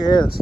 guess.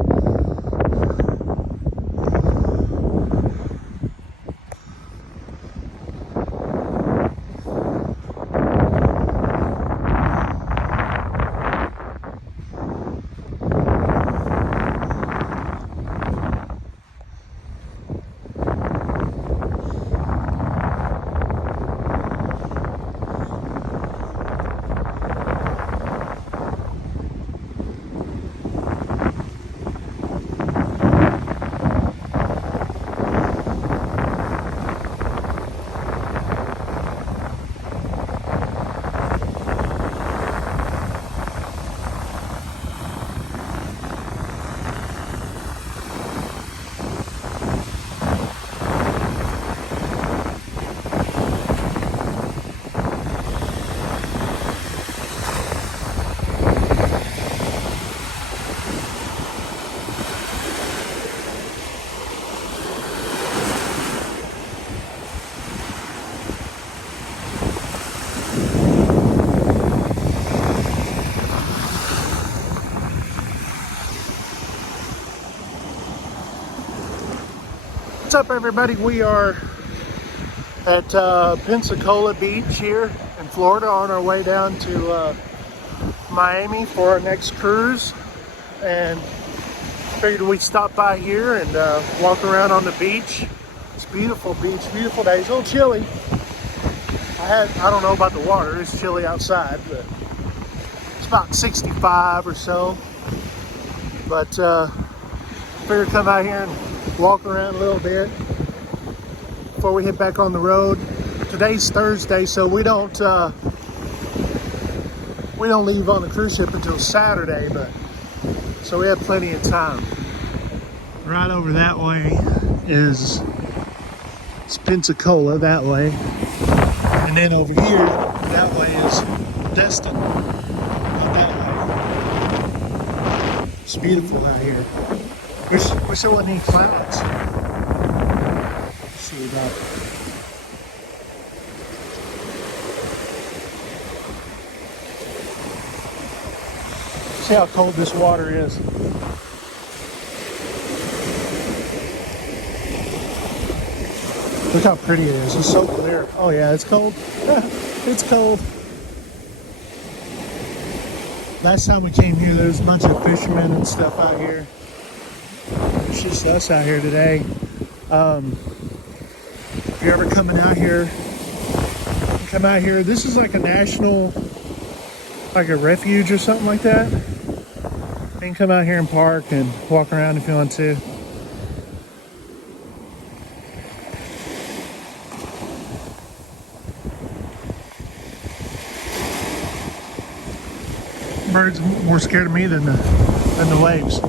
What's up, everybody? We are at Pensacola Beach here in Florida on our way down to Miami for our next cruise, and figured we'd stop by here and walk around on the beach. It's a beautiful beach, beautiful day. It's a little chilly. I don't know about the water, it's chilly outside, but it's about 65 or so. But figured come out here and walk around a little bit before we head back on the road. Today's Thursday, so we don't leave on the cruise ship until Saturday, but so we have plenty of time. Right over that way is Pensacola, that way, and then over here that way is Destin, that way. It's beautiful out here. Wish there wasn't any clouds. Let's see about it. See how cold this water is. Look how pretty it is. It's so clear. Oh yeah, it's cold. It's cold. Last time we came here, there was a bunch of fishermen and stuff out here. It's just us out here today. If you're ever coming out here, come out here. This is like a national, like a refuge or something like that. You can come out here and park and walk around if you want to. Birds more scared of me than the waves.